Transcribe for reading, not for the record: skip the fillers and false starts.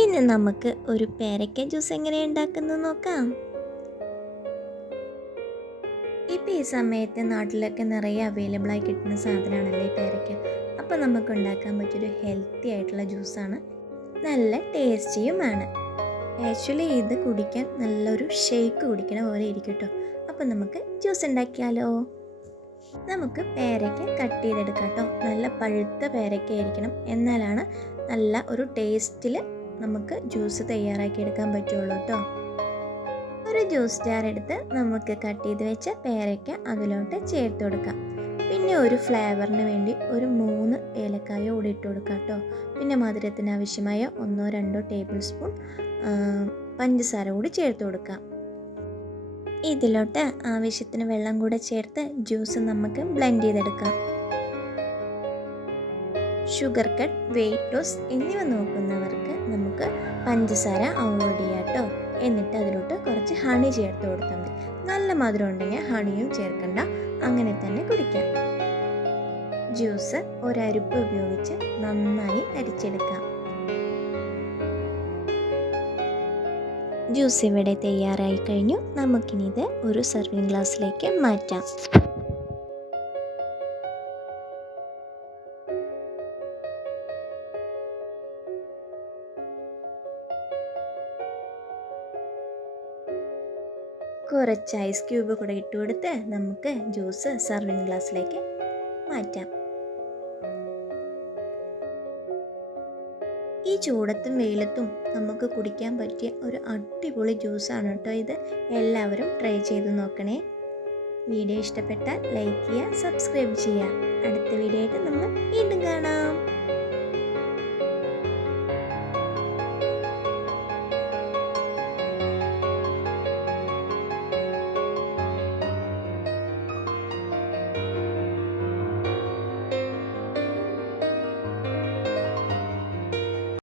ഇന്ന് നമുക്ക് ഒരു പേരയ്ക്ക ജ്യൂസ് എങ്ങനെ ഉണ്ടാക്കുന്നത് നോക്കാം. ഇപ്പം ഈ സമയത്ത് നാട്ടിലൊക്കെ നിറയെ അവൈലബിൾ ആയി കിട്ടുന്ന സാധനമാണല്ലേ ഈ പേരയ്ക്ക. അപ്പോൾ നമുക്ക് ഉണ്ടാക്കാൻ പറ്റിയൊരു ഹെൽത്തി ആയിട്ടുള്ള ജ്യൂസാണ്, നല്ല ടേസ്റ്റിയുമാണ്. ആക്ച്വലി ഇത് കുടിക്കാൻ നല്ലൊരു ഷേക്ക് കുടിക്കണ പോലെ ഇരിക്കും കേട്ടോ. അപ്പോൾ നമുക്ക് ജ്യൂസ് ഉണ്ടാക്കിയാലോ. നമുക്ക് പേരയ്ക്ക കട്ട് ചെയ്തെടുക്കാം കേട്ടോ. നല്ല പഴുത്ത പേരയ്ക്ക ആയിരിക്കണം, എന്നാലാണ് നല്ല ഒരു ടേസ്റ്റിൽ നമുക്ക് ജ്യൂസ് തയ്യാറാക്കി എടുക്കാൻ പറ്റുള്ളൂ കേട്ടോ. ഒരു ജ്യൂസ് ജാർ എടുത്ത് നമുക്ക് കട്ട് ചെയ്ത് വെച്ച പേരയ്ക്ക അതിലോട്ട് ചേർത്ത് കൊടുക്കാം. പിന്നെ ഒരു ഫ്ലേവറിന് വേണ്ടി ഒരു 3 ഏലക്കായ കൂടി ഇട്ട് കൊടുക്കാം കേട്ടോ. പിന്നെ മധുരത്തിന് ആവശ്യമായ 1-2 ടേബിൾ സ്പൂൺ പഞ്ചസാര കൂടി ചേർത്ത് കൊടുക്കാം. ഇതിലോട്ട് ആവശ്യത്തിന് വെള്ളം കൂടെ ചേർത്ത് ജ്യൂസ് നമുക്ക് ബ്ലെൻഡ് ചെയ്തെടുക്കാം. ഷുഗർ കട്ട്, വെയിറ്റ് ലോസ് എന്നിവ നോക്കുന്നവർക്ക് നമുക്ക് പഞ്ചസാര അവോയ്ഡ് ചെയ്യാം കേട്ടോ. എന്നിട്ട് അതിലോട്ട് കുറച്ച് ഹണി ചേർത്ത് കൊടുത്താൽ മതി. നല്ല മധുരം ഉണ്ടെങ്കിൽ ഹണിയും ചേർക്കണ്ട, അങ്ങനെ തന്നെ കുടിക്കാം. ജ്യൂസ് ഒരരിപ്പ് ഉപയോഗിച്ച് നന്നായി അരിച്ചെടുക്കാം. ജ്യൂസ് ഇവിടെ തയ്യാറായി കഴിഞ്ഞു. നമുക്കിനി ഇത് ഒരു സർവിങ് ഗ്ലാസ്സിലേക്ക് മാറ്റാം. കുറച്ച് ഐസ് ക്യൂബ് കൂടെ ഇട്ട് കൊടുത്ത് നമുക്ക് ജ്യൂസ് സർവിങ് ഗ്ലാസ്സിലേക്ക് മാറ്റാം. ഈ ചൂടത്തും വെയിലത്തും നമുക്ക് കുടിക്കാൻ പറ്റിയ ഒരു അടിപൊളി ജ്യൂസാണ് കേട്ടോ ഇത്. എല്ലാവരും ട്രൈ ചെയ്ത് നോക്കണേ. വീഡിയോ ഇഷ്ടപ്പെട്ടാൽ ലൈക്ക് ചെയ്യുക, സബ്സ്ക്രൈബ് ചെയ്യുക. അടുത്ത വീഡിയോ ആയിട്ട് നമ്മൾ വീണ്ടും കാണാം.